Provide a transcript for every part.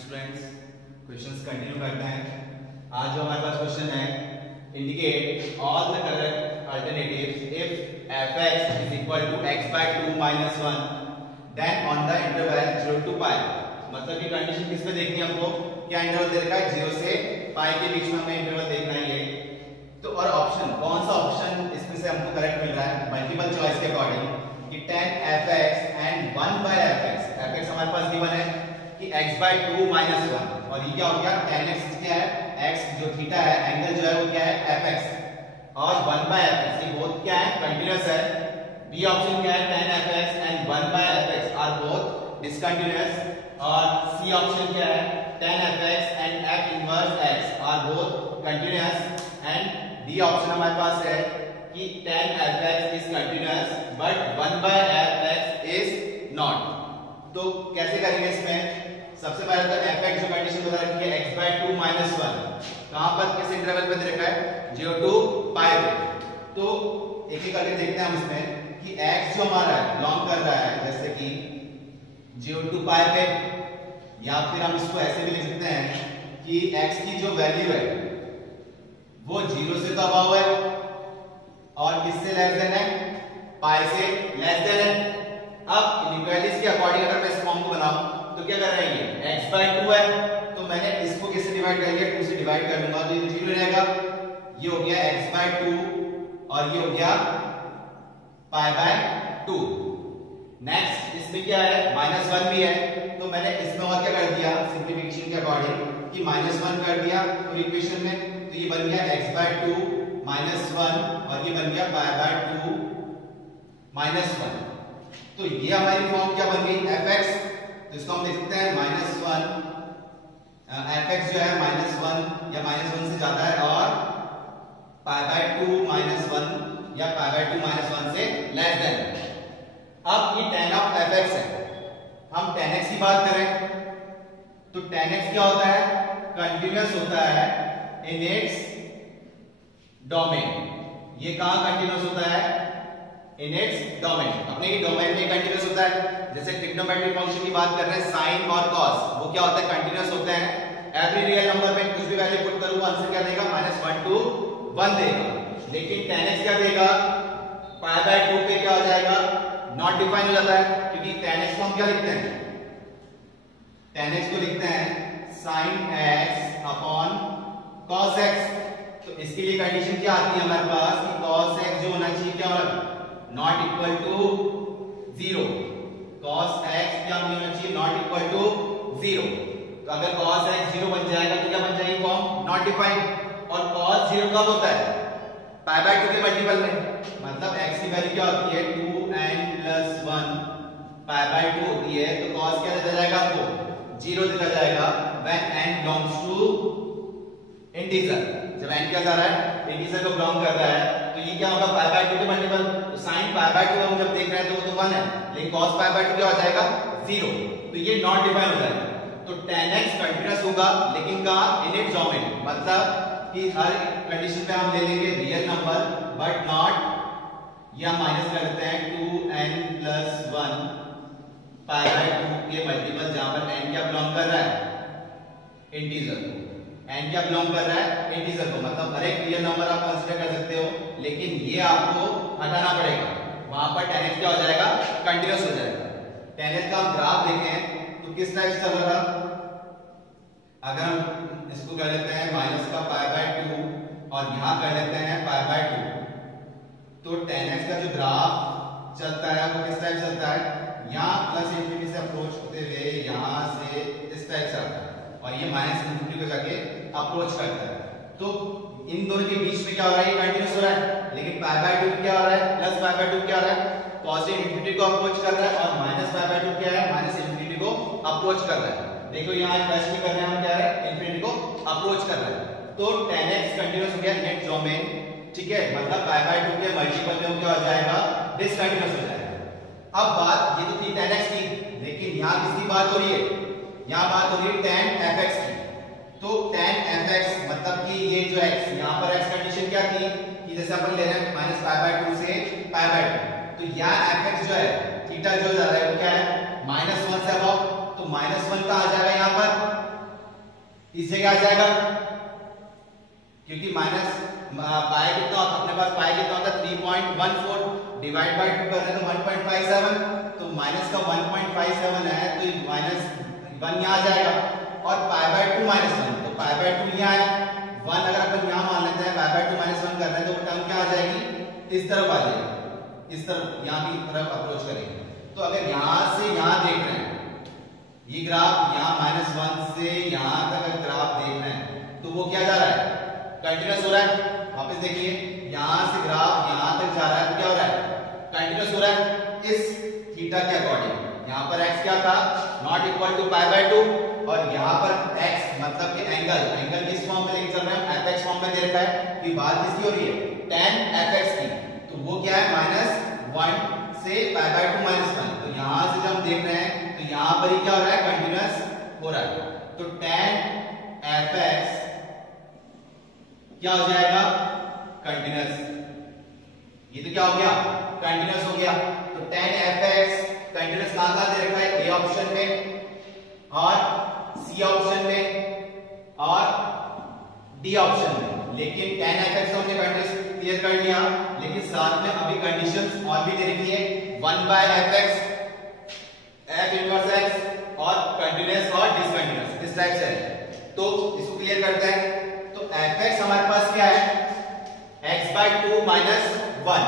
Students, questions continue करते हैं। आज जो हमारे पास क्वेश्चन है, indicate all the correct alternatives if fx is equal to x by 2 minus 1 then on the interval 0 to pi। मतलब ये कंडीशन किस पे देखनी है हमको, क्या इंटरवल दे रखा है 0 से पाई के बीच में हमें इंटरवल देखना है ये। तो और ऑप्शन कौन सा ऑप्शन इसमें से हमको करेक्ट मिल रहा है मल्टीपल चॉइस के अकॉर्डिंग कि tan fx and 1 by fx। fx हमारे पास गिवन है कि x by 2 minus 1 और ये क्या हो गया tan x क्या है, x जो थीटा है, एंगल जो है वो क्या है fx और 1 by fx, ये बोथ क्या है कंटीन्यूअस है। बी ऑप्शन क्या है tan fx and 1 by fx are both discontinuous और सी ऑप्शन क्या है tan fx and f inverse x are both continuous and D option हमारे पास है कि tan fx is continuous but 1 by fx is not. तो कैसे करेंगे इसमें, सबसे पहले तो fx जो कंडीशन बता रखी है x by 2 minus 1 कहां पर किस इंटरवल पे दे रखा है 0 to pi पे। तो एक एक करके देखते हैं हम इसमें कि x जो हमारा है बिलोंग कर रहा है जैसे कि 0 to pi पे, या फिर हम इसको ऐसे भी लिख सकते हैं कि x की जो वैल्यू है वो 0 से तो अबव है और किससे लेस देन है, पाई से लेस देन है। अब इनइक्वालिटीज के अकॉर्डिंग अगर मैं इस फॉर्म को बनाऊं तो क्या कर रहे हैं, ये x by 2 है तो मैंने इसको किससे डिवाइड कर लिया, 2 से डिवाइड कर दूंगा तो ये 0 रहेगा। ये हो गया x by 2 और ये हो गया pi by 2। नेक्स्ट इसमें क्या है -1 भी है तो मैंने इसमें और क्या कर दिया सिंप्लीफिकेशन के अकॉर्डिंग कि -1 कर दिया पूरी इक्वेशन में, तो ये बन गया x by 2 -1 और ये बन गया pi by 2 -1। तो ये हमारी फॉर्म क्या बन गई fx, तो इसको हम लिख सकते हैं -1 fx जो है -1 या -1 से ज्यादा है और pi by 2 -1 या pi by 2 -1 से लेस देन। अब ये tan of fx है, हम tan x की बात करें तो tan x क्या होता है, कंटीन्यूअस होता है इन इट्स डोमेन। ये कहां कंटीन्यूअस होता है, इन इट्स डोमेन, अपने की डोमेन में कंटीन्यूअस होता है। जैसे ट्रिग्नोमेट्रिक फंक्शन की बात कर रहे हैं साइन और कॉस, वो क्या होता है कंटीन्यूअस होते हैं। एवरी रियल नंबर में कुछ भी वैल्यू पुट करूंगा आंसर क्या देगा -1 to 1 देगा। लेकिन tan x क्या देगा, pi by 2 पे क्या हो जाएगा नॉट डिफाइन हो जाता है, क्योंकि tan x को हम क्या लिखते हैं, tan x को लिखते हैं sin x upon cos x। तो इसके लिए कंडीशन क्या आती है हमारे पास कि cos x जो होना चाहिए क्या होना, not equal to 0। cos x क्या होना चाहिए, नॉट इक्वल टू 0। तो अगर cos x 0 बन जाएगा तो क्या बन जाएगी फॉर्म नॉट डिफाइंड। और cos 0 कब होता है, pi by 2 के मल्टीपल में, मतलब x की वैल्यू क्या होती है 2n plus 1 pi by 2 होती है, तो cos क्या देता जाएगा आपको 0 देता जाएगा when n belongs to integer। जब n क्या कर रहा है इंटीजर को बिलोंग कर रहा है तो ये क्या होगा pi by 2 के मल्टीपल। तो sin pi by 2 हम जब देख रहे हैं तो वो तो 1 है, लेकिन cos pi by 2 क्या हो जाएगा 0, तो ये नॉट डिफाइन हो जाएगा। तो tan x कंटीन्यूअस होगा लेकिन कहां, इन इट्स डोमेन, मतलब कि हर कंडीशन पे हम ले लेंगे रियल नंबर बट नॉट, या माइनस कर देते हैं 2n plus 1 pi by 2 के मल्टीपल, जहां पर n क्या बिलोंग कर रहा है इंटीजर को, n क्या बिलोंग कर रहा है इंटीजर को, मतलब हर एक रियल नंबर आप कंसीडर कर सकते हो, लेकिन ये आपको हटाना पड़ेगा, वहां पर tan x क्या हो जाएगा कंटीन्यूअस हो जाएगा। tan x का हम ग्राफ देखें तो किस टाइप से चल रहा था, अगर हम इसको कर लेते हैं माइनस का pi by 2 और यहां कर लेते हैं pi by 2, तो tan x का जो ग्राफ चलता है वो किस टाइप चलता है, यहां प्लस इंफिनिटी से अप्रोच होते हुए यहां से इस टाइप से आता है और ये माइनस इंफिनिटी को जाके अप्रोच करता है। तो इन दोनों के बीच में क्या हो रहा है, ये कंटीन्यूअस हो रहा है, लेकिन pi by 2 क्या हो रहा है, प्लस pi by 2 क्या हो रहा है, पॉजिटिव इंफिनिटी को अप्रोच कर रहा है और माइनस pi by 2 क्या है, माइनस इंफिनिटी को अप्रोच कर रहा है। देखो यहाँ प्लस में कर रहे हैं हम, क्या है इंफिनिटी को अप्रोच कर रहा है। तो tan x कंटीन्यूअस हो गया नेट डोमेन, ठीक है, मतलब pi by 2 के मल्टीपल में क्या हो जाएगा डिसकंटीन्यूअस हो जाएगा। अब बात ये तो थी tan x की, लेकिन यहाँ किसकी बात हो रही है, यहाँ बात हो रही है tan fx की। तो tan fx मतलब कि ये जो x, यहाँ पर x कंडीशन क्या थी कि जैसे अपन ले रहे हैं माइनस pi by 2 से pi by 2, तो यहाँ fx जो है थीटा जो जा रहा है वो क्या है -1 से अबव, तो -1 का आ जाएगा यहाँ पर इससे क्या आ जाएगा, क्योंकि माइनस पाई कितना अपने पास पाई कितना होता है 3.14 डिवाइड बाय 2 कर रहे हैं तो 1.57, तो माइनस का 1.57 है तो माइनस 1 यहाँ आ जाएगा और पाई बाय 2 -1 तो पाई बाय 2 यहाँ है 1, अगर अपन यहाँ मान लेते हैं पाई बाय 2 -1 कर रहे हैं तो टर्म क्या आ जाएगी इस तरफ आ जाएगी, इस तरफ यहाँ की तरफ अप्रोच करेंगे। तो अगर यहाँ से यहाँ देख रहे हैं ये ग्राफ यहाँ -1 से यहाँ तक अगर ग्राफ देख रहे हैं तो वो क्या जा रहा है कंटिन्यूअस हो रहा है। वापस देखिए यहाँ से ग्राफ यहाँ तक जा रहा है तो क्या हो रहा है कंटिन्यूअस हो रहा है इस थीटा के अकॉर्डिंग। यहाँ पर x क्या था not equal to pi by 2 और यहाँ पर x मतलब कि एंगल किस फॉर्म में लेके चल रहे हैं fx फॉर्म में दे रखा है कि बात किसकी हो रही है tan fx की, तो वो क्या है -1 से पाई बाय 2 -1। तो यहाँ से जब हम देख रहे हैं तो यहाँ पर ही क्या हो रहा है कंटिन्यूअस हो रहा है। तो tan fx क्या हो जाएगा कंटिन्यूअस, ये तो क्या हो गया कंटिन्यूअस हो गया। तो tan fx कंटिन्यूअस कहां दे रखा है ए ऑप्शन में और सी ऑप्शन में और डी ऑप्शन में, लेकिन tan fx तो हमने कंटिन्यूअस क्लियर कर लिया, लेकिन साथ में अभी कंडीशंस और भी दे रखी है 1/fx f इनवर्स x और कंटिन्यूअस और डिसकंटिन्यूअस इस टाइप से है। तो इसको क्लियर करते हैं। तो fx हमारे पास क्या है x/2 - 1,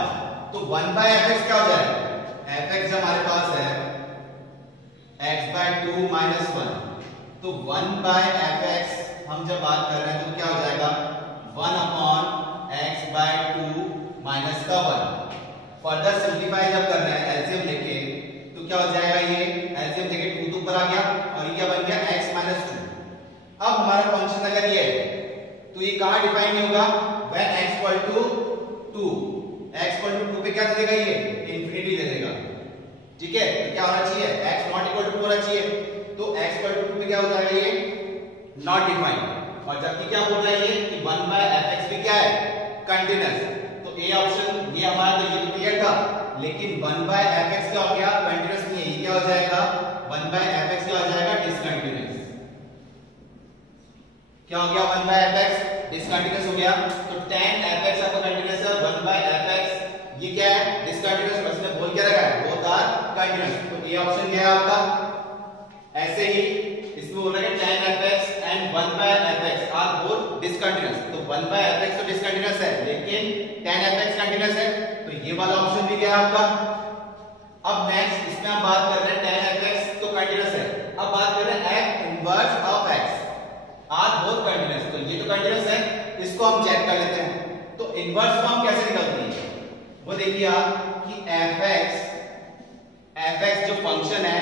तो 1/fx क्या हो जाएगा fx हमारे पास है x/2 - 1, तो 1/fx हम जब बात कर रहे हैं तो क्या हो जाएगा 1/x/2 - का 1। फर्दर सिंप्लीफाई जब कर रहे हैं एलसीएम लेके तो क्या हो जाएगा ये एलसीएम लेके 2 तो ऊपर आ गया और ये क्या बन गया x - 2। अब हमारा फंक्शन अगर ये है तो ये कहां डिफाइन नहीं होगा when x equal to 2, x equal to 2 पे क्या दे देगा ये इंफिनिटी दे देगा, ठीक है। तो क्या होना चाहिए x not equal to 2 होना चाहिए, तो x equal to 2 पे क्या हो जाएगा ये नॉट डिफाइंड। और जबकि क्या बोल रहा है ये कि 1/fx भी क्या है कंटीन्यूअस, तो ए ऑप्शन ये हमारा तो ये क्लियर था, लेकिन 1/fx क्या हो गया कंटीन्यूअस नहीं है, ये क्या हो जाएगा 1/fx क्या हो जाएगा डिसकंटीन्यूअस। क्या हो गया 1/fx डिसकंटीन्यूअस हो गया। तो tan fx आपका कंटीन्यूअस है, 1/fx ये क्या है डिसकंटीन्यूअस, बस में बोल क्या रखा है बोथ आर कंटीन्यूअस, तो ए ऑप्शन क्या है आपका। ऐसे ही इसमें बोल रहा है tan fx and 1/fx are both discontinuous, तो 1/fx तो डिसकंटीन्यूअस है लेकिन tan fx कंटीन्यूअस है, तो ये वाला ऑप्शन भी क्या है आपका। अब नेक्स्ट इसमें हम बात कर रहे हैं tan fx तो कंटीन्यूअस है, अब बात कर रहे हैं f inverse of x are both continuous, तो ये तो कंटीन्यूअस है, इसको हम चेक कर लेते हैं। तो इनवर्स फॉर्म कैसे निकलती है वो देखिए आप कि fx जो फंक्शन है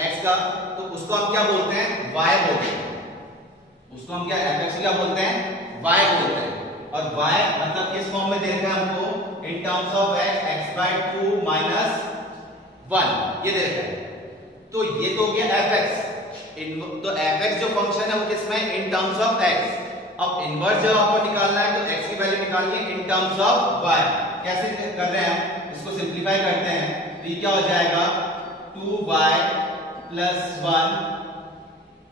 x का तो उसको हम क्या बोलते हैं y बोलते हैं, उसको हम क्या fx क्या बोलते हैं y बोलते हैं, और y मतलब किस फॉर्म में दे रखा है हमको इन टर्म्स ऑफ x/2 - 1 ये दे रखा है। तो ये तो हो गया fx, तो fx जो फंक्शन है वो किसमें इन टर्म्स ऑफ x। अब इनवर्स जब आपको निकालना है तो x की वैल्यू निकालिए इन टर्म्स ऑफ y। कैसे कर रहे हैं हम इसको सिंपलीफाई करते हैं, तो ये क्या हो जाएगा 2y + 1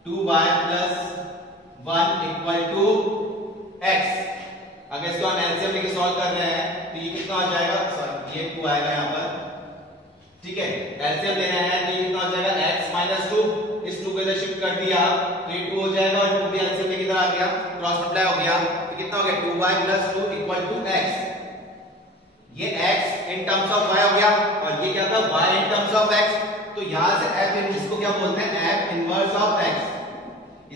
2y + 1 equal to x। अगर इसको हम एलसीएम लेके सॉल्व कर रहे हैं तो ये कितना हो जाएगा, सॉरी ये 2 आएगा यहाँ पर, ठीक है। एलसीएम लेना है तो ये कितना हो जाएगा x - 2, इस 2 को इधर शिफ्ट कर दिया तो ये 2 हो जाएगा और 2 भी एलसीएम लेके इधर आ गया, क्रॉस मल्टीप्लाई हो गया, तो कितना हो गया 2y + 2 इक्वल टू x। ये x in terms of y हो गया और ये क्या था y in terms of x। तो यहां से f इसको क्या बोलते हैं f इनवर्स ऑफ x,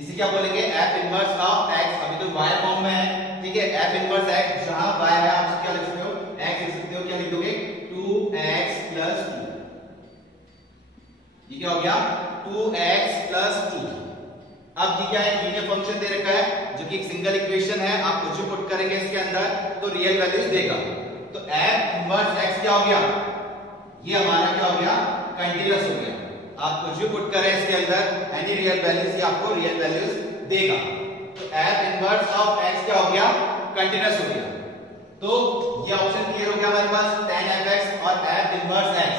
इसी क्या बोलेंगे f इनवर्स ऑफ x। अभी तो y फॉर्म में है, ठीक है, f इनवर्स x जहां y है आप क्या लिख सकते हो x लिख सकते हो, क्या लिख दोगे 2x + 2, ये क्या हो गया 2x + 2। अब ये क्या है लीनियर फंक्शन दे रखा है जो कि एक सिंगल इक्वेशन है, आप कुछ भी पुट करेंगे इसके अंदर तो रियल वैल्यूज देगा। तो f इनवर्स x क्या हो गया ये हमारा क्या हो गया कंटीन्यूअस हो गया, आप कुछ भी पुट करें इसके अंदर एनी रियल वैल्यूज ये आपको रियल वैल्यूज देगा। तो f इनवर्स ऑफ x क्या हो गया कंटीन्यूअस हो गया। तो ये ऑप्शन क्लियर हो गया हमारे पास tan fx और f inverse x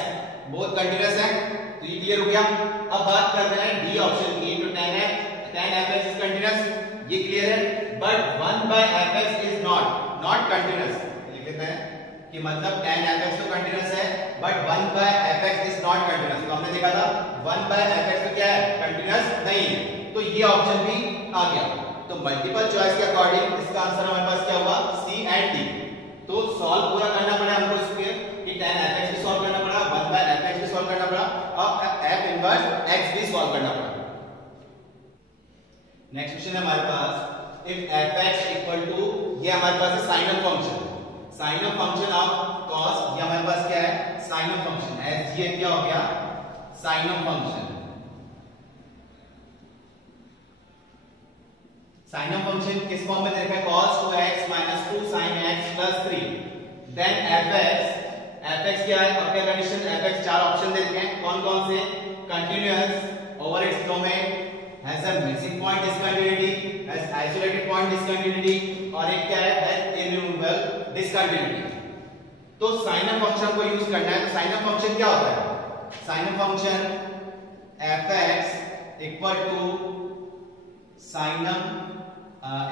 both continuous है, तो ये क्लियर हो गया। अब बात कर रहे हैं डी ऑप्शन की, तो tan fx इज कंटीन्यूअस, ये क्लियर है। But 1/fx is not continuous. लिख लेते हैं कि मतलब tan fx तो कंटिन्यूअस है, but 1/fx is not continuous. तो हमने देखा था 1/fx तो क्या है, कंटिन्यूअस नहीं है। तो ये ऑप्शन भी आ गया। तो मल्टीपल चॉइस के अकॉर्डिंग इसका आंसर हमारे पास क्या हुआ, सी एंड डी। तो सॉल्व पूरा करना पड़ा हमको इसके कि tan fx भी सॉल्व करना पड़ा, 1/fx भी सॉल्व करना पड़ा, अब f इनवर्स x भी सॉल्व करना पड़ा। नेक्स्ट क्वेश्चन है हमारे पास, इफ fx इक्वल टू, ये हमारे पास है sign of function, sign of function of cos, ये हमारे पास क्या है, साइन ऑफ फंक्शन, sgn क्या हो गया, sign of function. Sign of function किस फॉर्म में दे रखा है, cos 2x minus 2 sin x plus 3, then fx क्या है, अब क्या कंडीशन, fx चार ऑप्शन दे रखे हैं, कौन कौन से, continuous over its domain, has a missing point discontinuity, has isolated point discontinuity, और एक क्या है, has irremovable discontinuity। तो साइन ऑफ फंक्शन को यूज करना है। तो साइन ऑफ फंक्शन क्या होता है, sign of function fx equal to sign of,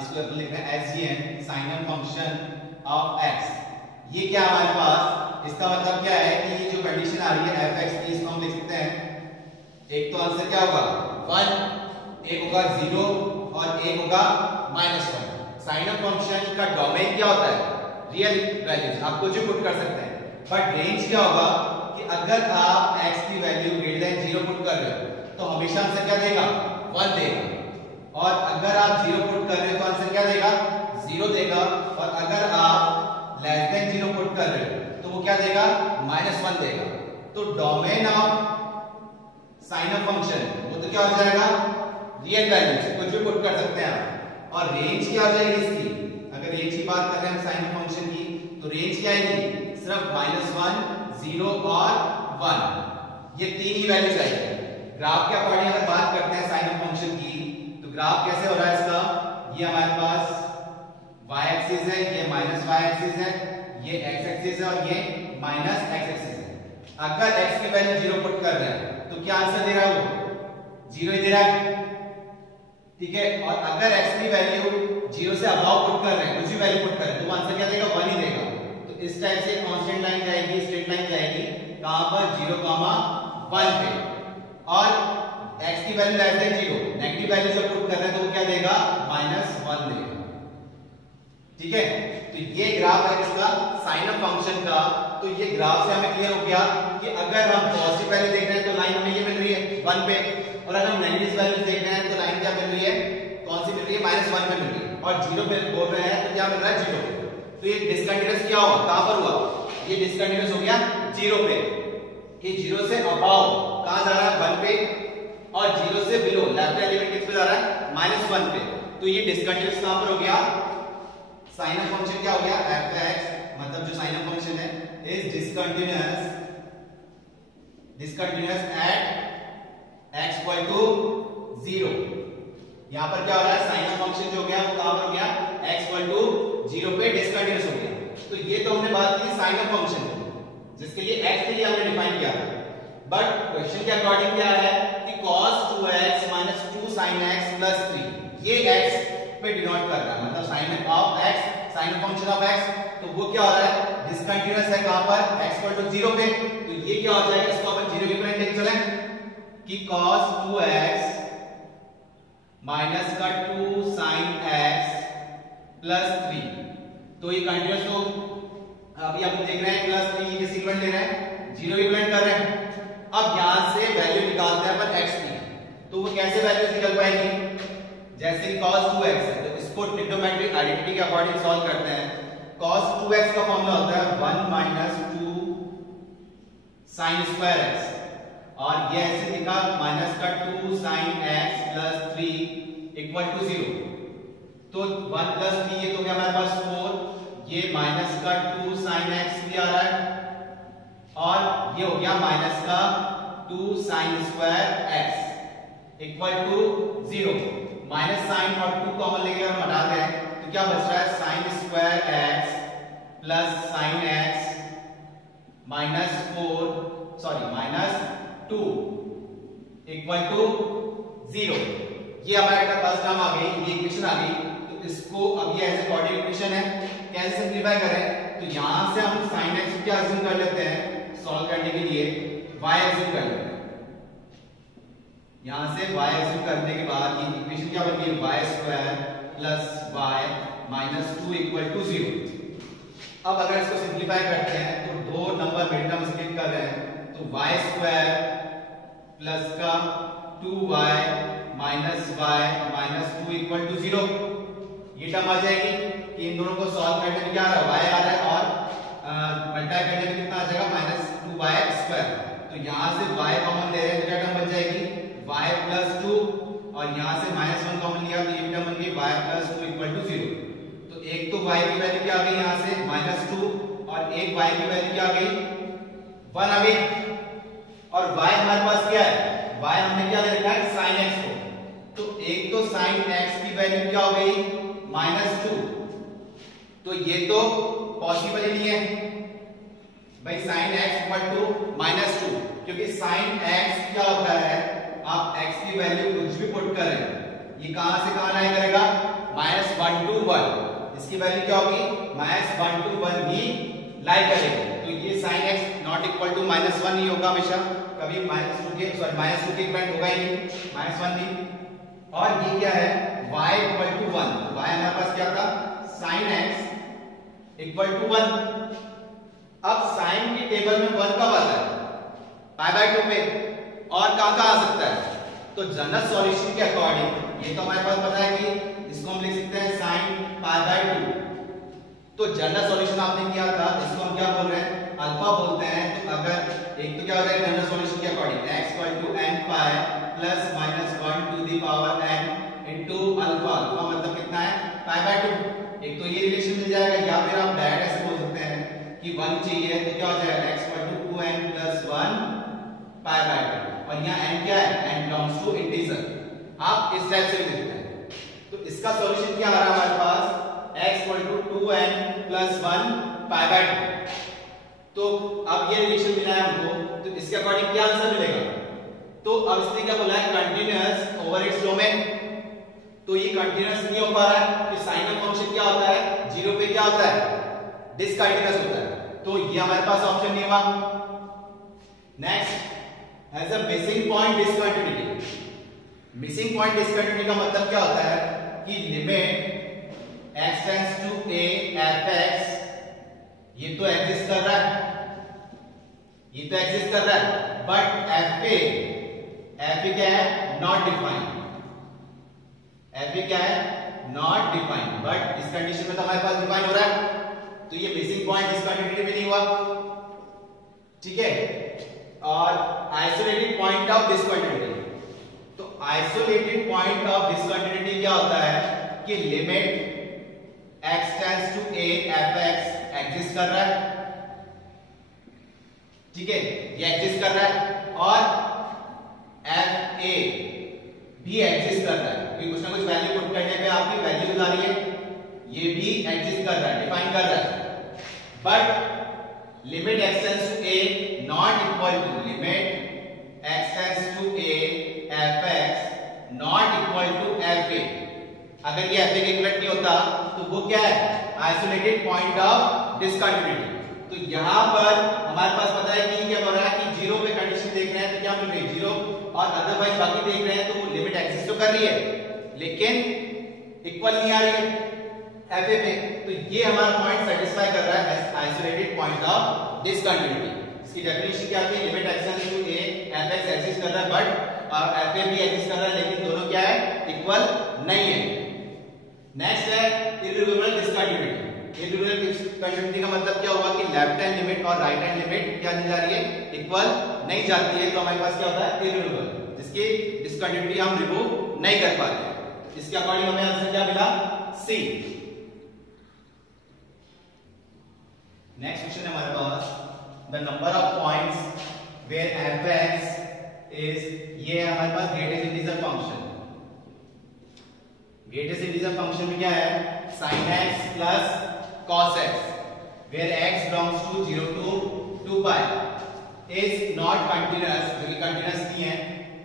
इसको लिख रहे हैं sgn, sign of function of x। ये क्या हमारे पास, इसका मतलब क्या है कि ये जो कंडीशन आ रही है fx की, इसको हम लिख सकते हैं, एक तो आंसर क्या होगा 1, एक होगा 0 और एक होगा -1। साइन ऑफ फंक्शन का डोमेन क्या होता है, रियल वैल्यूज, आप कुछ भी पुट कर सकते हैं, बट रेंज क्या होगा कि अगर आप x की वैल्यू ग्रेटर देन 0 पुट कर रहे हो तो हमेशा आंसर क्या देगा, 1 देगा, और अगर आप 0 पुट कर रहे हो तो आंसर क्या देगा, 0 देगा, और अगर आप लेस देन 0 पुट कर रहे हो तो वो क्या देगा, -1 देगा। तो domain of sine of function वो तो क्या हो जाएगा, रियल वैल्यूज, कुछ भी पुट कर सकते हैं आप। और रेंज क्या हो जाएगी इसकी, अगर रेंज की बात कर रहे हैं साइन फंक्शन की, तो रेंज क्या आएगी, सिर्फ -1, 0 और 1, ये तीन ही वैल्यूज आएगी। ग्राफ के अकॉर्डिंग अगर बात करते हैं साइन फंक्शन की, तो ग्राफ कैसे हो रहा है इसका, ये हमारे पास y एक्सिस है, ये -y एक्सिस है, ये x एक्सिस है, और ये -x एक्सिस है। अगर x की वैल्यू 0 पुट कर रहे हैं तो क्या आंसर दे रहा है, वो 0 ही दे रहा है, ठीक है। और अगर x की वैल्यू 0 से अबव पुट कर रहे हैं, कुछ भी वैल्यू पुट कर रहे हैं, तो आंसर क्या देगा, 1 ही देगा। तो इस टाइप से कांस्टेंट लाइन जाएगी, स्ट्रेट लाइन जाएगी, कहां पर, 0, 1 पे, और x की value less than 0, negative value से पुट कर रहे हैं तो वो क्या देगा, -1 देगा, ठीक है। तो ये ग्राफ है इसका साइन ऑफ फंक्शन का। तो ये ग्राफ से हमें क्लियर हो गया कि अगर हम पॉजिटिव वैल्यू देख रहे हैं तो लाइन हमें ये मिल रही है 1 पे, और अगर हम नेगेटिव वैल्यू देख रहे हैं तो लाइन क्या मिल रही है, कौन सी मिल रही है, -1 पे मिल रही है, और 0 पे बोल रहे हैं तो क्या मिल रहा है, 0 पे। तो ये डिसकंटिन्यूअस क्या हुआ, कहां पर हुआ, ये डिसकंटिन्यूअस हो गया 0 पे। ये 0 से अबव कहां जा रहा है, 1 पे, और 0 से बिलो लेफ्ट एलिमेंट किस पे जा रहा है, -1 पे। तो ये डिसकंटिन्यूअस कहां पर हो गया, साइन ऑफ फंक्शन क्या हो गया, fx, मतलब जो साइन ऑफ फंक्शन है is discontinuous at x equal to 0। यहां पर क्या हो रहा है, साइन ऑफ फंक्शन जो हो गया वो कहां पर हो गया, x इक्वल टू 0 पे डिसकंटिन्यूअस हो गया। तो ये तो हमने बात की साइन ऑफ फंक्शन जिसके लिए x के लिए हमने डिफाइन किया, बट क्वेश्चन के अकॉर्डिंग क्या है कि cos 2x minus 2 sin x plus 3, ये x पे डिनोट कर रहा है, मतलब sign of x, sign of function of x, तो वो क्या हो रहा है, डिसकंटिन्यूअस है कहां पर, x इक्वल टू 0 पे। तो ये क्या हो जाएगा, इसको अपन 0 इक्विवेलेंट लेके चलें कि cos 2x माइनस का 2 sin x प्लस 3, तो ये कंटिन्यूअस, तो अभी आप देख रहे हैं प्लस 3 किस इक्विवेलेंट ले रहे हैं, 0 इक्विवेलेंट कर रहे हैं। अब यहां से वैल्यू निकालते हैं अपन x की, तो वो कैसे वैल्यूज निकल पाएगी, जैसे कि cos 2x है तो इसको ट्रिग्नोमेट्रिक आइडेंटिटी के अकॉर्डिंग सॉल्व करते हैं। cos 2x का फॉर्मूला होता है 1 माइनस 2 sin स्क्वायर x, और ये ऐसे लिखा माइनस का 2 sin x plus 3 equal to 0। तो 1 प्लस 3 ये तो क्या हमारे पास 4, ये माइनस का 2 sin x भी आ रहा है, और ये हो गया माइनस का 2 sin square x equal to 0। Minus sine और 2 कॉमन लेके हम हटा दें तो क्या बच रहा है, sin square x plus sin x minus 2 equal to 0। ये हमारे पास टर्म आ गई, ये इक्वेशन आ गई, तो इसको अब ये ऐसे कोऑर्डिनेट इक्वेशन है, कैसे सिंपलीफाई करें? तो यहां से हम sin x क्या अज्यूम कर लेते हैं सॉल्व करने के लिए, y अज्यूम कर लेते हैं। यहां से y अज्यूम करने के बाद ये इक्वेशन क्या बन गई, y² plus y minus 2 equal to 0। अब अगर इसको सिंपलीफाई करते हैं तो दो नंबर मिड टर्म स्प्लिट कर रहे हैं, तो y² प्लस का 2y minus y minus 2 equal to 0, ये टर्म आ जाएगी कि इन दोनों को सॉल्व करने में क्या आ रहा है, y आ रहा है और मल्टीप्लाई करने में कितना आ जाएगा, माइनस 2y²। तो यहां से y कॉमन ले रहे हैं तो क्या टर्म बन जाएगी, y प्लस 2, और यहां से माइनस 1 कॉमन लिया तो ये टर्म बन गई y प्लस 2 इक्वल टू 0। तो एक तो y की वैल्यू क्या आ गई यहां से माइनस 2, और एक y की वैल्यू क्या आ गई 1 आ गई, और y हमारे पास क्या है, y हमने क्या ले रखा है sin x को, तो एक तो sin x की वैल्यू क्या हो गई माइनस 2, तो ये तो पॉसिबल ही नहीं है भाई sin x equal to minus 2, क्योंकि sin x क्या होता है, आप x की वैल्यू कुछ भी पुट करें, ये कहां से कहां लाया करेगा, -1 to 1, इसकी वैल्यू क्या होगी -1 to 1 ही लाई करेगी। तो ये sin x not equal to -1 ही होगा हमेशा, कभी -2 के इक्वल होगा ही नहीं, -1 नहीं। और ये क्या है y इक्वल टू 1, y हमारे पास क्या था sin x इक्वल टू 1। अब sin की टेबल में 1 कब आता है, π/2 पे, और कहां आ सकता है, तो जनरल सॉल्यूशन के अकॉर्डिंग ये तो हमारे पास पता है कि इसको हम लिख सकते हैं sin π/2। तो जनरल सॉल्यूशन आपने किया था, इसको हम क्या बोल रहे हैं अल्फा बोलते हैं। तो अगर एक तो क्या हो जाएगा जनरल सॉल्यूशन के according x = n pi plus -1 to the power n into alpha, alpha मतलब कितना है π/2। एक तो ये रिलेशन मिल जाएगा, या फिर आप डायरेक्ट ऐसे बोल सकते हैं कि 1 चाहिए तो क्या हो जाएगा x = 2n + 1 π/2, और यहाँ n क्या है, n बिलोंग्स टू इंटीजर, आप इस टाइप से लिखते हैं। तो इसका सॉल्यूशन क्या आ रहा है हमारे पास, x = 2n + 1 π/2। तो अब ये रिलेशन मिला है हमको, तो इसके अकॉर्डिंग क्या आंसर मिलेगा, तो अब इसने क्या बोला है कंटीन्यूअस ओवर इट्स डोमेन, तो ये कंटीन्यूअस नहीं हो पा रहा है कि साइन ऑफ फंक्शन क्या होता है, 0 पे क्या होता है डिसकंटीन्यूअस होता है, तो ये हमारे पास ऑप्शन नहीं हुआ। Next has a missing point discontinuity. Missing point discontinuity का मतलब क्या होता है कि limit x tends to a f(x) ये तो एग्जिस्ट कर रहा है, ये तो एग्जिस्ट कर रहा है, बट fa क्या है नॉट डिफाइंड, fa क्या है नॉट डिफाइंड, बट इस कंडीशन में तो हमारे पास डिफाइन हो रहा है, तो ये मिसिंग पॉइंट डिसकंटिन्यूटी भी नहीं हुआ, ठीक है। और आइसोलेटेड पॉइंट ऑफ डिसकंटिन्यूटी, तो आइसोलेटेड पॉइंट ऑफ डिसकंटिन्यूटी क्या होता है कि limit x tends to a f(x) exist कर रहा है, ठीक है, ये एग्जिस्ट कर रहा है, और fa भी एग्जिस्ट कर रहा है, क्योंकि कुछ ना कुछ वैल्यू पुट करने पे आपकी वैल्यू आ रही है, ये भी एग्जिस्ट कर रहा है, डिफाइन कर रहा है, but limit x tends to a not equal to limit x tends to a f(x) not equal to fa। अगर ये fa के इक्वल नहीं होता तो वो क्या है आइसोलेटेड पॉइंट ऑफ डिसकंटिन्यूटी। तो यहां पर हमारे पास पता है कि क्या हो रहा है कि 0 पे कंडीशन देख रहे हैं तो क्या मिल रही है 0, और अदरवाइज बाकी देख रहे हैं तो वो लिमिट एग्जिस्ट तो कर रही है लेकिन इक्वल नहीं आ रही है fa पे, तो ये हमारा पॉइंट सेटिस्फाई कर रहा है आइसोलेटेड पॉइंट ऑफ डिसकंटिन्यूटी। इसकी डेफिनेशन क्या थी, limit x tends to a f(x) exist कर रहा है, बट fa भी एग्जिस्ट कर रहा है, लेकिन दोनों क्या है इक्वल नहीं है। नेक्स्ट है इररिवर्सिबल डिसकंटिन्यूटी। इररिवर्सिबल डिसकंटिन्यूटी का मतलब क्या हुआ कि लेफ्ट हैंड लिमिट और राइट हैंड लिमिट क्या नहीं जा रही है इक्वल नहीं जाती है, तो हमारे पास क्या होता है इररिवर्सिबल, जिसकी डिसकंटिन्यूटी हम रिमूव नहीं कर पाते। इसके अकॉर्डिंग हमें आंसर क्या मिला सी। नेक्स्ट क्वेश्चन है हमारे पास the number of points where f(x) is, ये हमारे पास greatest integer function, greatest integer function में क्या है sin x plus cos x, where x belongs to 0 to 2 pi is not continuous, जो कि कंटीन्यूअस नहीं है,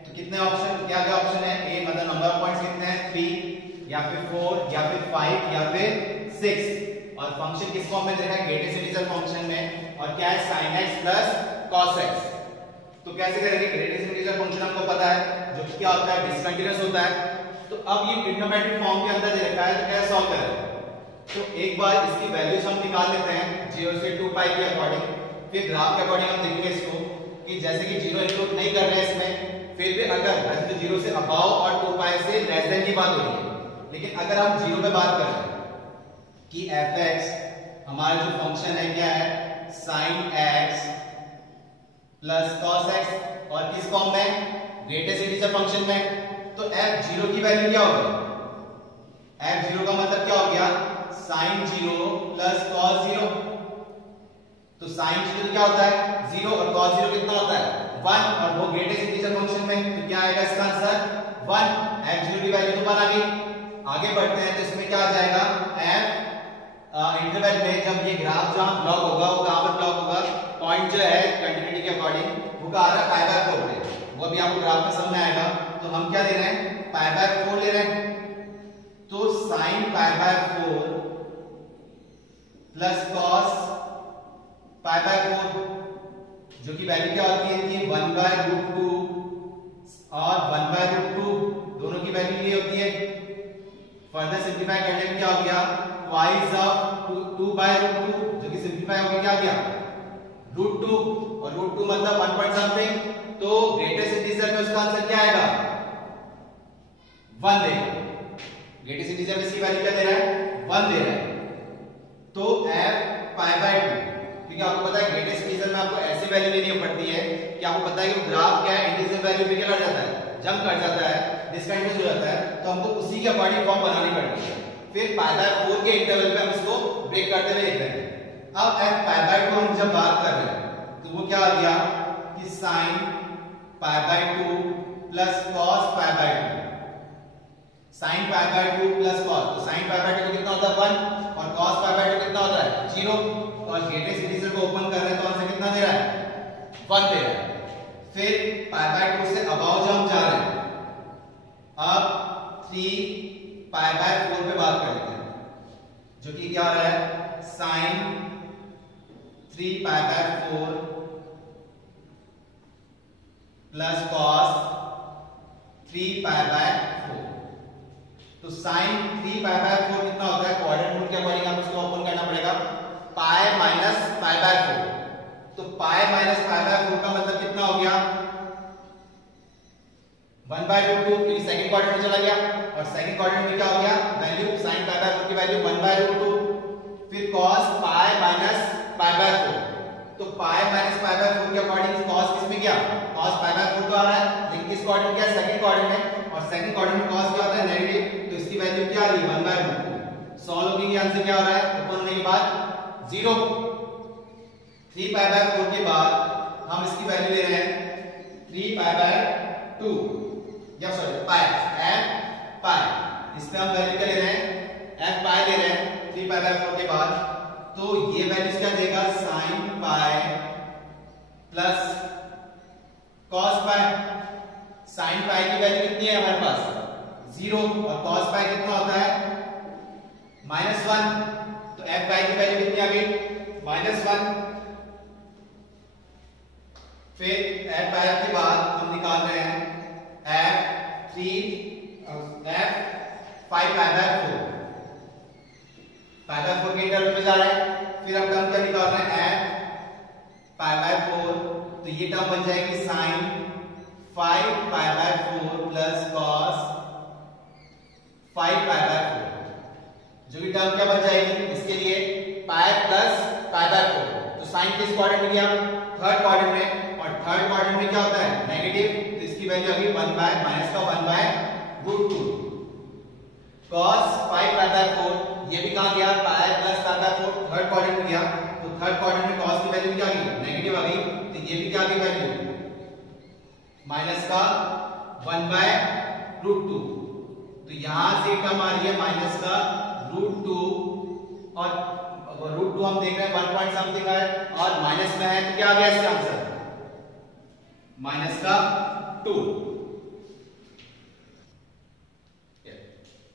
तो कितने ऑप्शन, क्या क्या ऑप्शन है? ए मतलब नंबर ऑफ पॉइंट्स कितने हैं? 3 या फिर 4 या फिर 5 या फिर 6। और फंक्शन किस फॉर्म में दे रखा है? ग्रेटेस्ट इंटीजर फंक्शन में। और क्या है? sin x plus cos x। तो कैसे करेंगे? ग्रेटेस्ट इंटीजर फंक्शन हमको पता है जो कि क्या होता है? डिसकंटीन्यूअस होता है। तो अब ये ट्रिग्नोमेट्रिक फॉर्म के अंदर दे रखा है, तो कैसे सॉल्व करें? तो एक बार इसकी वैल्यूज हम निकाल लेते हैं 0 से 2 पाई के अकॉर्डिंग। फिर ग्राफ के अकॉर्डिंग हम देखेंगे इसको कि जैसे कि 0 इंक्लूड नहीं कर रहे हैं इसमें, फिर भी अगर वैसे तो 0 से अबव और 2 पाई से लेस देन की बात हो रही है, लेकिन अगर हम 0 पे बात कर रहे हैं कि fx हमारा जो फंक्शन है क्या है? sin x plus cos x, और किस फॉर्म में? ग्रेटेस्ट इंटीजर फंक्शन में। तो f0 की वैल्यू क्या होगी? f0 का मतलब क्या हो गया? sin 0 plus cos 0। तो sin 0 क्या होता है? 0, और cos 0 कितना होता है? 1, और वो ग्रेटेस्ट इंटीजर फंक्शन में, तो क्या आएगा इसका आंसर? 1। f0 की वैल्यू तो 1 आ गई। आगे बढ़ते हैं तो इसमें क्या आ जाएगा? f इंटरवल में जब ये ग्राफ जहां ब्लॉक होगा वो कहां पर ब्लॉक होगा? पॉइंट जो है कंटिन्यूटी के अकॉर्डिंग वो कहां आ रहा है? π/4 पे। वो अभी आपको ग्राफ में समझ में आएगा। तो हम क्या ले रहे हैं? π/4 ले रहे हैं। तो sin π/4 प्लस cos π/4, जो की वैल्यू क्या होती है कि 1/√2 और 1/√2 दोनों की वैल्यू ये होती है। फर्दर सिंपलीफाई करने में क्या हो गया? ट्वाइस ऑफ 2/√2, जो कि सिंपलीफाई होकर क्या गया? √2, और √2 मतलब 1 पॉइंट समथिंग। तो ग्रेटेस्ट इंटीजर में उसका आंसर क्या आएगा? 1 देगा। ग्रेटेस्ट इंटीजर में इसकी वैल्यू क्या दे रहा है? 1 दे रहा है। तो f π/2, क्योंकि आपको पता है ग्रेटेस्ट इंटीजर में आपको ऐसी वैल्यू लेनी पड़ती है कि आपको पता है कि ग्राफ क्या है? इंटीजर वैल्यू पे क्या कर जाता है? जंप कर जाता है, डिसकंटिन्यूअस हो जाता है। तो हमको उसी के अकॉर्डिंग फॉर्म बनानी पड़ती है। फिर π/4 के इंटरवल पे हम इसको ब्रेक करते हुए लिख रहे हैं। अब f π/2 हम जब बात कर रहे हैं तो वो क्या आ गया कि sin π/2 plus cos π/2। sin π/2 plus cos, तो sin π/2 कितना होता है? 1, और cos π/2 कितना होता है? 0। और ग्रेटेस्ट इंटीजर को ओपन कर रहे हैं तो आंसर कितना दे रहा है? 1 दे रहा है। फिर π/2 से अबव जो हम जा रहे हैं, अब 3 π/4 पे बात कर लेते हैं, जो कि क्या हो रहा है? sin 3 π/4 plus cos 3 π/4। तो sin 3 π/4 कितना होता है? क्वाड्रेंट रूल के अकॉर्डिंग हम इसको ओपन करना पड़ेगा, पाई माइनस π/4। तो पाई माइनस π/4 का मतलब कितना हो गया? 1/√2, क्योंकि सेकंड क्वाड्रेंट में चला गया, और सेकंड क्वाड्रेंट में क्या हो गया? वैल्यू sin π/4 की वैल्यू 1/√2। फिर cos पाई माइनस π/4, तो पाई माइनस π/4 के अकॉर्डिंग cos किस में गया? cos π/4 तो आ रहा है, लेकिन किस क्वाड्रेंट क्या? सेकंड क्वाड्रेंट में, और सेकंड क्वाड्रेंट में cos क्या होता है? नेगेटिव। तो इसकी वैल्यू क्या आ रही है? 1/√2। सॉल्व होने के आंसर क्या हो रहा है? ओपन होने के बाद 0। 3 π/4 के बाद हम इसकी वैल्यू ले रहे हैं 3 π/2, या सॉरी पाई, f पाई। इसमें हम वैल्यू क्या ले रहे हैं? f पाई ले रहे हैं 3 π/4 के बाद। तो ये वैल्यू क्या देगा? sin पाई प्लस cos पाई। sin पाई की वैल्यू कितनी है हमारे पास? 0, और cos पाई कितना होता है? -1। तो f पाई की वैल्यू कितनी आ गई? -1। फिर f पाई के बाद हम निकाल रहे हैं f 5 π/4। π/4 के इंटरवल में जा रहे हैं। फिर हम टर्म क्या निकाल रहे हैं? f π/4। तो ये टर्म बन जाएगी sin 5 π/4 प्लस cos 5 π/4, जो कि टर्म क्या बन जाएगी? इसके लिए पाई प्लस π/4। तो साइन किस क्वाड्रेंट में गया? थर्ड क्वाड्रेंट में, और थर्ड क्वाड्रेंट में क्या होता है? नेगेटिव। तो इसकी वैल्यू आ गई 1/√2। cos 5 π/4 ये भी कहां गया? पाई प्लस π/4, थर्ड क्वाड्रेंट में गया। तो थर्ड क्वाड्रेंट में cos की वैल्यू क्या आ गई? नेगेटिव आ गई। तो ये भी क्या आ गई वैल्यू? माइनस का 1/√2। तो यहां से टर्म आ रही है माइनस का √2, और √2 हम देख रहे हैं 1 पॉइंट समथिंग है, और माइनस में है, तो क्या आ गया इसका आंसर? माइनस का 2।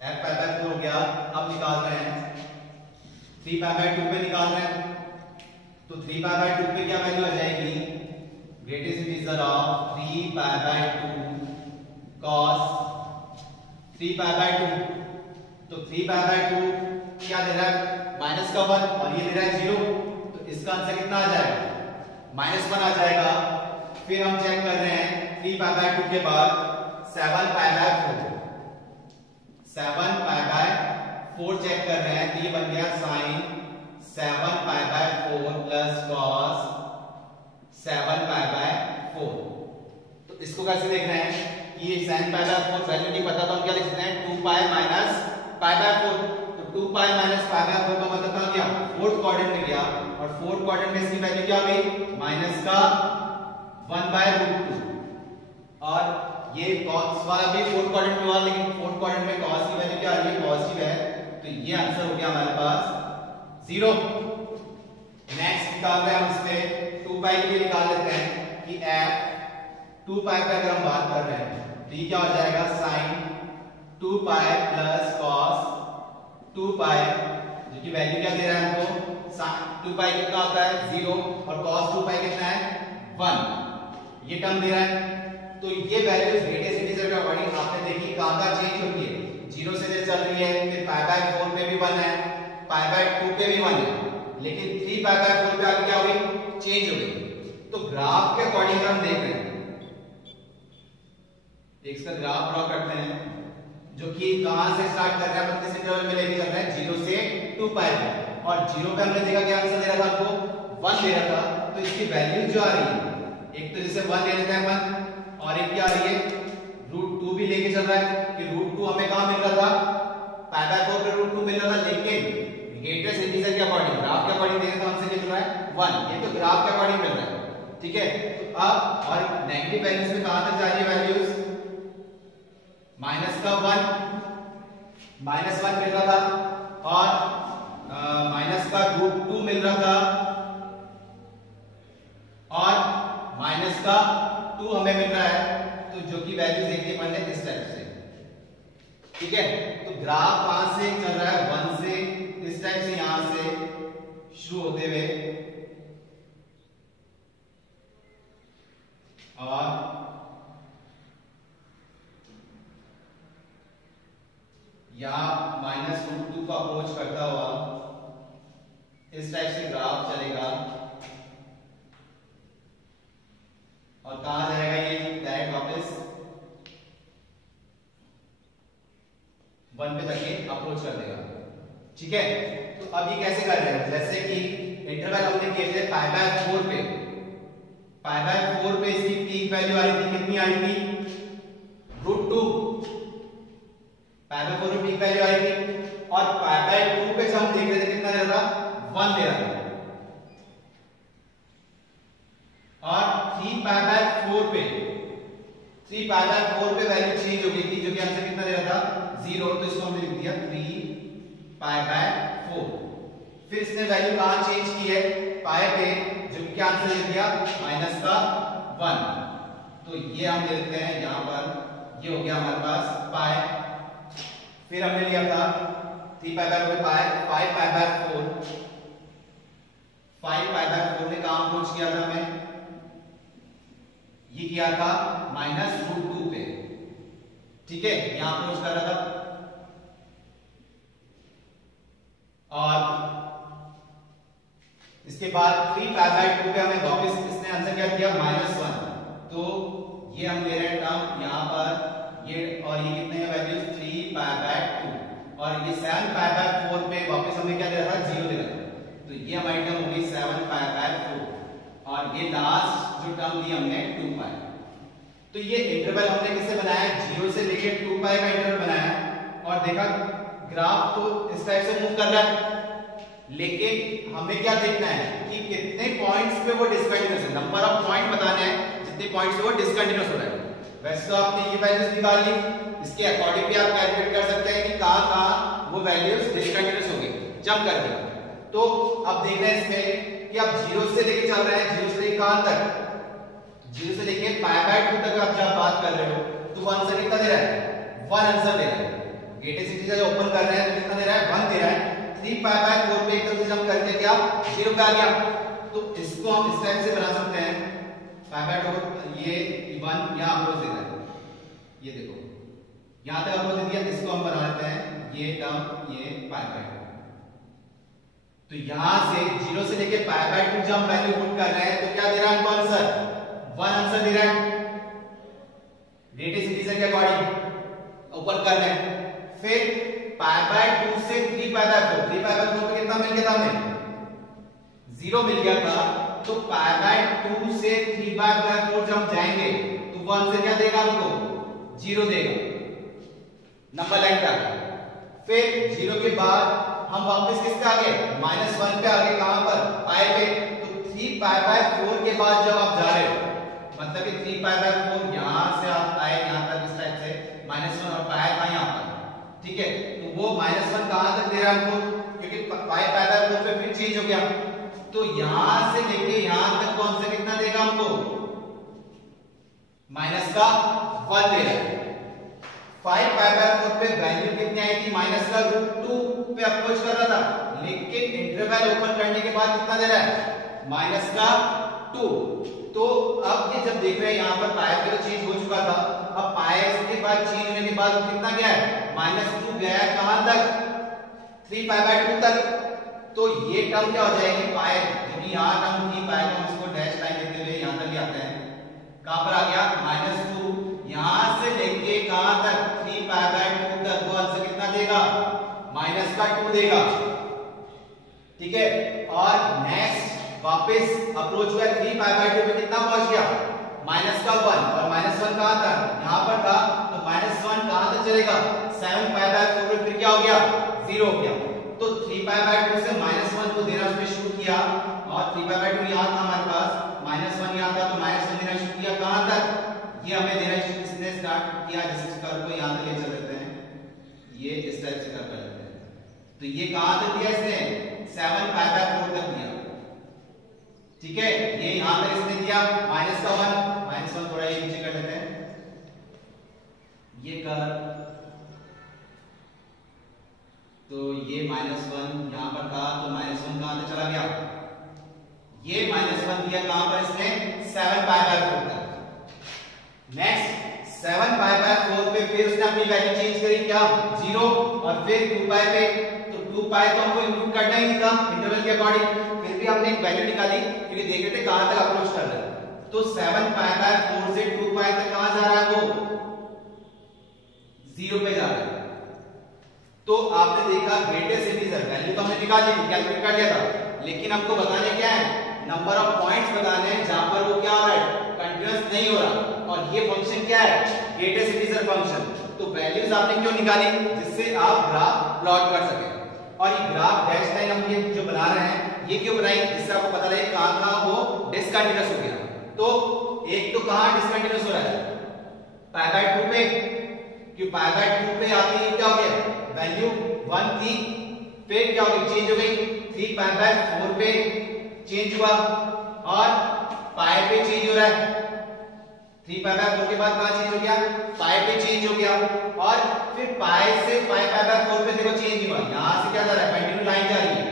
f पाई बाय 4 हो गया। अब निकाल रहे हैं 3 पाई बाय 2 पे निकाल रहे हैं, तो 3 पाई बाय 2 पे क्या वैल्यू आ जाएगी, greatest integer of 3 pi by 2 cos 3 pi by 2, तो 3 पाई बाय 2 क्या दे रहा है, माइनस का 1 और ये दे रहा है 0, तो इसका आंसर कितना आ जाएगा, -1 आ जाएगा। फिर हम चेक कर रहे हैं 3 पाई बाय 2 के बाद 7 pi by 4, 7 pi by 4 check कर रहे हैं, तो ये बन गया sin 7 pi by 4 plus cos 7 pi by 4। तो इसको कैसे देख रहे हैं कि ये sin पाई बाय 4 वैल्यू नहीं पता, तो हम क्या लिख सकते हैं 2 पाई माइनस पाई बाय 4, तो 2 पाई माइनस पाई बाय 4 का मतलब क्या गया, फोर्थ क्वाड्रेंट में गया, और फोर्थ क्वाड्रेंट में इसकी वैल्यू क्या आ गई, माइनस का 1/√2, और ये cos वाला भी फोर्थ क्वाड्रेंट में हुआ, लेकिन फोर्थ क्वाड्रेंट में cos की वैल्यू क्या आ रही है, पॉजिटिव है, तो ये आंसर हो गया हमारे पास 0। नेक्स्ट निकाल रहे हैं हम इससे 2 पाई के लिए निकाल लेते हैं कि f 2 पाई पे अगर हम बात कर रहे हैं तो ये क्या हो जाएगा, sin 2 पाई प्लस cos 2 पाई, जो कि वैल्यू क्या दे रहा है हमको, sin 2 पाई कितना होता है 0 और cos 2 पाई कितना है 1, ये टर्म दे रहा है। तो ये वैल्यूज ग्रेटेस्ट इंटीजर के अकॉर्डिंग आपने देखी कहां का चेंज होती है, 0 से चल रही है, फिर पाई बाय 4 पे भी 1 है, पाई बाय 2 पे भी 1 है, लेकिन 3 पाई बाय 4 पे आगे क्या हुई, चेंज हो गई। तो ग्राफ के अकॉर्डिंग हम देख रहे हैं, इसका ग्राफ ड्रॉ करते हैं, जो कि कहां से स्टार्ट कर रहे हैं, किस इंटरवल में लेके चल रहे हैं, 0 से 2 पाई पे, और 0 पे हमने देखा क्या आंसर दे रहा था आपको, 1 दे रहा था, तो इसकी वैल्यू जो आ रही है, एक तो जैसे 1 दे देते हैं 1, और एक क्या आ रही है, √2 भी लेके चल रहा है, कि √2 हमें कहां मिल रहा था, पाई बाय 4 पे √2 मिल रहा था, लेकिन ग्रेटेस्ट इंटीजर के अकॉर्डिंग, ग्राफ के अकॉर्डिंग देखें तो हमसे क्या मिल रहा है 1, ये तो ग्राफ के अकॉर्डिंग मिल रहा है, ठीक है। तो अब और नेगेटिव वैल्यूज में कहां तक जा रही है वैल्यूज, माइनस का 1, -1 मिल रहा था, और माइनस का √2 मिल रहा था, और माइनस का 2 हमें मिल रहा है, तो जो कि वैल्यू देखनी पड़े इस टाइप से, ठीक है। तो ग्राफ कहां से चल रहा है, 1 से, इस टाइप से यहां से शुरू होते हुए, और यहां -√2 को अप्रोच करता हुआ इस टाइप से ग्राफ चलेगा, और कहां जाएगा ये डायरेक्ट वापस 1 पे जाके अप्रोच कर देगा, ठीक है। तो अब ये कैसे कर रहे हैं, जैसे कि इंटरवल हमने किए थे पाई बाय 4 पे, पाई बाय 4 पे इसकी पीक वैल्यू आ रही थी, कितनी आ रही थी, √2, पाई बाय 4 पे पीक वैल्यू आ रही थी, और पाई बाय 2 पे हम देख रहे थे कितना दे रहा था, 1 दे रहा था, और 3 पाई बाय 4 पे, 3 पाई बाय 4 पे वैल्यू चेंज हो गई थी, जो कि आंसर कितना दे रहा था 0, तो इसको हमने लिख दिया 3 पाई बाय 4। फिर इसने वैल्यू कहां चेंज की है, पाई पे, जो कि क्या आंसर लिख दिया माइनस का 1, तो ये हम ले लेते हैं यहां पर, ये हो गया हमारे पास पाई। फिर हमने लिया था 3 पाई by 4 pi, 5 pi by 4, 5 pi by 4 ने कहां अप्रोच किया था हमें, ये किया था -√2 पे, ठीक है, यहां अप्रोच कर रहा था, और इसके बाद 3 पाई बाय 2 पे हमें वापस इसने आंसर क्या दिया -1, तो ये हम ले रहे हैं टर्म यहां पर, ये और ये कितने हैं वैल्यूज 3 पाई बाय 2, और ये 7 पाई बाय 4 पे वापस हमें क्या दे रहा था 0 दे रहा था, तो ये हमारी टर्म होगी 7 पाई बाय 4, और ये लास्ट जो टर्म दी हमने 2 पाई। तो ये इंटरवल हमने किससे बनाया, 0 से लेकर 2 पाई का इंटरवल बनाया, और देखा ग्राफ तो इस टाइप से मूव कर रहा है, लेकिन हमें क्या देखना है कि कितने पॉइंट्स पे वो डिसकंटिन्यूअस है, नंबर ऑफ पॉइंट बताने हैं जितने पॉइंट्स पे वो डिसकंटिन्यूअस हो रहा है। वैसे तो आपने ये वैल्यूज निकाल ली, इसके अकॉर्डिंग भी आप कैलकुलेट कर सकते हैं कि कहां वो वैल्यूज डिसकंटिन्यूअस हो गई, जंप कर गई। तो अब देख रहे हैं इसमें कि आप 0 से लेके चल रहे हैं, 0 से लेके कहां तक, 0 से लेके पाई बाय 2 तक आप जब बात कर रहे हो, तो वो आंसर कितना दे रहा है, 1 आंसर दे रहा है, ग्रेटेस्ट इंटीजर जो ओपन कर रहे हैं तो कितना दे रहा है 1 दे रहा है। 3 पाई बाय 4 पे एकदम से जंप करके क्या 0 पे आ गया। तो इसको हम इस टाइप से बना सकते हैं पाई बाय 2 ये 1 यहां अप्रोच दे रहा है, ये देखो यहां तक अप्रोच दे दिया, इसको हम बना लेते हैं ये टर्म ये पाई बाय 2। तो यहां से 0 से लेके पाई बाय 2 जब वैल्यू पुट कर रहे हैं तो क्या दे रहा है हमको आंसर 1 आंसर दे रहा है ग्रेटेस्ट इंटीजर के अकॉर्डिंग ओपन कर रहे हैं। फिर पाई बाय 2 से 3 पाई बाय 4, 3 पाई बाय 4 पे कितना मिल गया था हमें 0 मिल गया था। तो पाई बाय 2 से 3 पाई बाय 4 जब हम जाएंगे तो 1 से क्या देगा हमको 0 देगा, नंबर लाइन पे आ गया। फिर 0 के बाद हम वापस किसके आगे -1 पे आगे, कहां पर पाई पे। तो 3 पाई बाय 4 के बाद जब आप जा रहे हो मतलब कि 3 पाई बाय 4 यहां से आप आए यहां तक इस टाइप से -1 और पाई था यहां पर, ठीक है। तो वो -1 कहां तक दे रहा है हमको क्योंकि पाई बाय 4 पे फिर चेंज हो गया। तो यहां से लेके यहां तक कौन सा कितना देगा हमको माइनस का 1 दे रहा है। 5 पाई बाय 4 पे वैल्यू कितनी आई थी माइनस का √2 पे अप्रोच कर रहा था, लेकिन इंटरवल ओपन करने के बाद कितना दे रहा है माइनस का 2। तो अब ये जब देख रहे हैं यहां पर पाई पे तो चेंज हो चुका था, अब पाई के बाद चेंज होने के बाद कितना गया है -2 गया है कहां तक 3 पाई बाय 2 तक। तो ये टर्म क्या हो जाएगी पाई, क्योंकि यहां टर्म थी पाई को हम इसको डैश लाइन देते हुए यहां तक ले आते हैं, कहां पर आ गया -2 यहां से लेके कहां तक 3 पाई बाय 2 तक, वो आंसर कितना देगा -2 देगा, ठीक है। और नेक्स्ट वापस अप्रोच हुआ 3 पाई बाय 2 पे कितना पहुंच गया -1 और -1 कहां था यहां पर था। तो -1 कहां तक चलेगा 7 पाई बाय 4 पे फिर क्या हो गया 0 हो गया। तो 3 पाई बाय 2 से -1 को देना उसने शुरू किया और 3 पाई बाय 2 यहां था हमारे पास, -1 यहां था तो -1 देना शुरू किया कहां तक ये हमें देना इसने स्टार्ट किया। जैसे इस कर्व को यहां तक ले चल देते हैं, ये इस टाइप से कर लेते हैं। तो ये कहां तक दिया इसने 7 पाई बाय 4 तक दिया, ठीक है। ये यहां तक इसने दिया -1 थोड़ा ये नीचे कर लेते हैं, ये कर तो ये -1 यहां पर था तो -1 कहां तक चला गया, ये -1 दिया कहां पर इसने 7 पाई बाय 4 तक। नेक्स्ट 7 पाई बाय 4 पे फिर उसने अपनी वैल्यू चेंज करी क्या 0 और फिर 2 पाई पे, तो 2 पाई तो हमको इंक्लूड करना ही था इंटरवल के अकॉर्डिंग, फिर भी हमने एक वैल्यू निकाली क्योंकि देख रहे थे कहां तक अप्रोच कर रहा है। तो 7 पाई बाय 4 से 2 पाई तक कहां जा रहा है वो 0 पे जा रहा है। तो आपने देखा ग्रेटेस्ट इंटीजर वैल्यू तो हमने निकाल ली, कैलकुलेट कर लिया था, लेकिन हमको बताने क्या है नंबर ऑफ पॉइंट्स बताने हैं जहां पर वो क्या हो रहा है कंटीन्यूअस नहीं हो रहा। और ये फंक्शन क्या है ग्रेटेस्ट इंटीजर फंक्शन। तो वैल्यूज आपने क्यों निकाली जिससे आप ग्राफ प्लॉट कर सके। और ये ग्राफ डैश लाइन हम ये जो बना रहे हैं ये क्यों बनाई जिससे आपको पता लगे कहां वो डिसकंटीन्यूअस हो गया। तो एक तो कहां डिसकंटीन्यूअस हो रहा है पाई बाय 2 पे, क्योंकि पाई बाय 2 पे आती है क्या हो गया वैल्यू 1 थी, फिर क्या हो गई चेंज हो गई 3 पाई बाय 4 पे चेंज हुआ और पाई पे चेंज हो रहा है। 3 पाई बाय 4 के बाद कहां चेंज हो गया पाई पे चेंज हो गया और फिर पाई से 5 पाई बाय 4 पे देखो चेंज हुआ, यहां से क्या जा रहा है कंटिन्यू लाइन जा रही है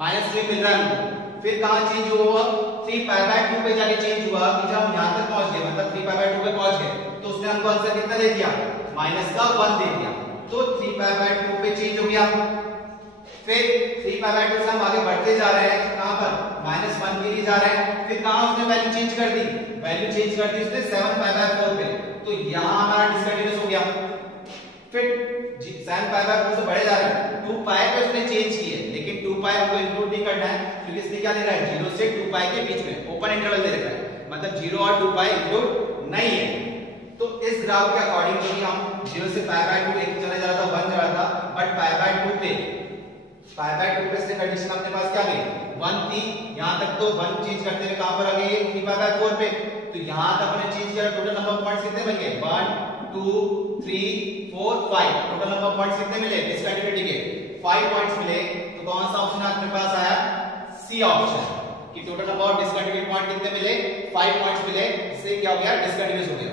-3 मिल रहा है। फिर कहां चेंज हुआ 3 पाई बाय 2 पे जाके चेंज हुआ कि जब हम यहां तक पहुंच गए मतलब 3 पाई बाय 2 पे पहुंच गए तो उसने हमको आंसर कितना दे दिया -1 दे दिया। तो 3 पाई बाय 2 पे चेंज हो गया। फिर 3 पाई बाय 2 से हम आगे बढ़ते जा रहे हैं कहां पर -1 के लिए जा रहे हैं। फिर कहां उसने वैल्यू चेंज कर दी उसने 7 पाई बाय 4 पे, तो यहां हमारा डिसकंटीन्यूअस हो गया। फिर 7 पाई बाय 4 से बढ़े जा रहे हैं 2 पाई पे उसने चेंज की है, लेकिन 2 पाई हमको इंक्लूड नहीं करना है क्योंकि इसने क्या दे रहा है 0 से 2 पाई के बीच में ओपन इंटरवल दे रखा है, मतलब 0 और 2 पाई इंक्लूड नहीं है। तो इस ग्राफ के अकॉर्डिंग क्योंकि हम 0 से पाई बाय 2 एक चले जा रहा था 1 जा रहा था, बट पाई बाय 2 पे से कंडीशन अपने पास क्या गई 1 थी, यहां तक तो 1 चेंज करते हुए कहां पर आ गई 3 पाई बाय 4 पे। तो यहां तक हमने चेंज किया टोटल नंबर ऑफ पॉइंट्स कितने बन गए 1 2 3 4 5 टोटल नंबर ऑफ पॉइंट्स कितने मिले डिसकंटिन्यूटी के 5 पॉइंट्स मिले। तो कौन सा ऑप्शन अपने पास आया सी ऑप्शन कि total number of discontinuity point कितने मिले 5 पॉइंट्स मिले, इससे क्या हो गया डिसकंटिन्यूअस हो गया।